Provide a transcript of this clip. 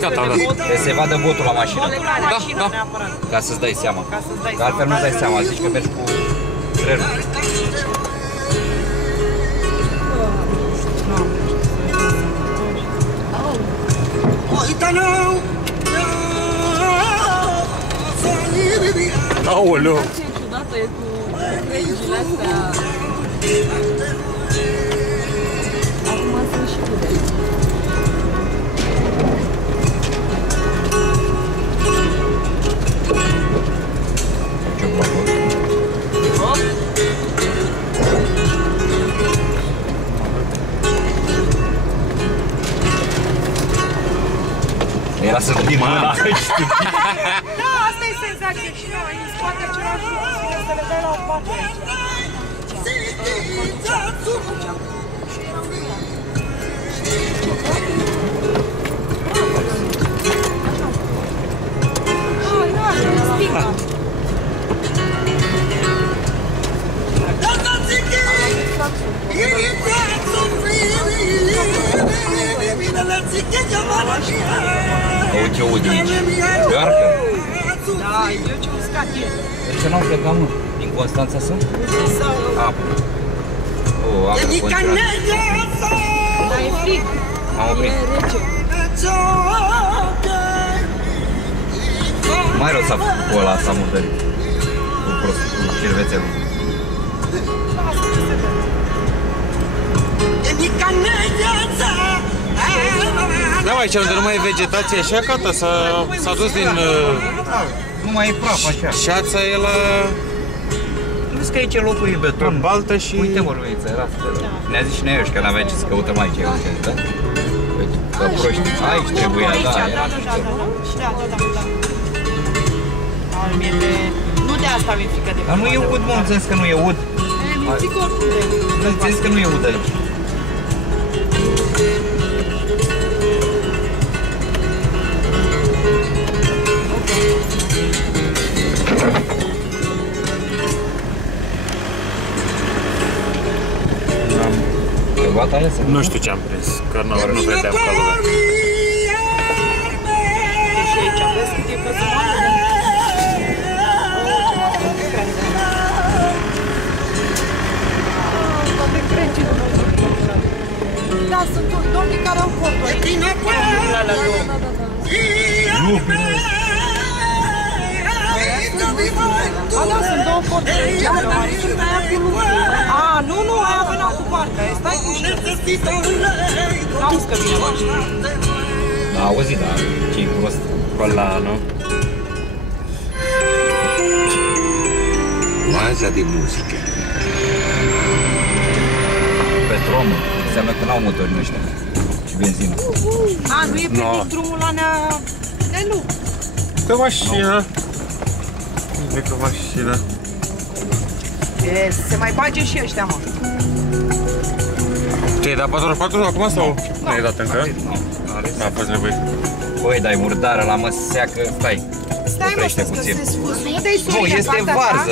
Gata, da. Trebuie să-i vadă botul la mașină. Da. Ca să-ți dai seama. Că altfel nu-ți dai seama, zici că mergi cu trenul. Aoleu! Ce ciudată e cu regile astea. Acum sunt și cu de. Ce plăcut. Era să din mâna. Da, asta e senzație și noi, în spate același lucru, să le dai la o parte aici. Auzi ce aud aici? Ghearcă? Da, eu ce uscat e. De ce n-au plecat, mă? Din Constanța sunt? Apă. O, apă congelată. Dar e frig. Am oprit. E rece. Mai rău s-a făcut cu ăla, s-a murdărit. Cu prost, cu șervețelul. Da, aici unde nu mai e vegetație așa, gata, s-a dus din Nu mai e praf așa. șața, e la Vezi că aici locul e beton. baltă și... Uite, mă, Luița, era stelă. Ne-a zis și noi că n-avea ce să căutăm aici, uite, da? Uite, că proști. Aici trebuia, da, era. Da. Nu de asta mi-e frică de. Dar nu e ud, mă, înțeles că nu e ud. Mi-e frică oricum de. Înțeles că nu e ud aici. E gata aia să... Nu știu ce am prins, că nu vedeam ca lumea. Și aici, vezi cât e căzămoană? Toate crecile. Da, sunt domnii care au corturi. La Da. Ba da, sunt două corturi aici. A, nu, aia venea cu partea. Stai cu știu. N-auzi că vine mașina. Da, auzi, da, ce-i prost. Ăla, nu? Oaza de muzică. Petromă, înseamnă că n-au motori în ăștia. Și benzină. A, nu e pe No. drumul la nea... De nu. Pe mașină. E pe mașină. Se mai bage și ăștia, mă. Ce, e dat 44 acum sau nu e dat încă? N-a fost nevoie. Băi, dai murdară la măseacă, stai. Stai, mă, Oprește să puțin. se sfârșit. Nu, este varză.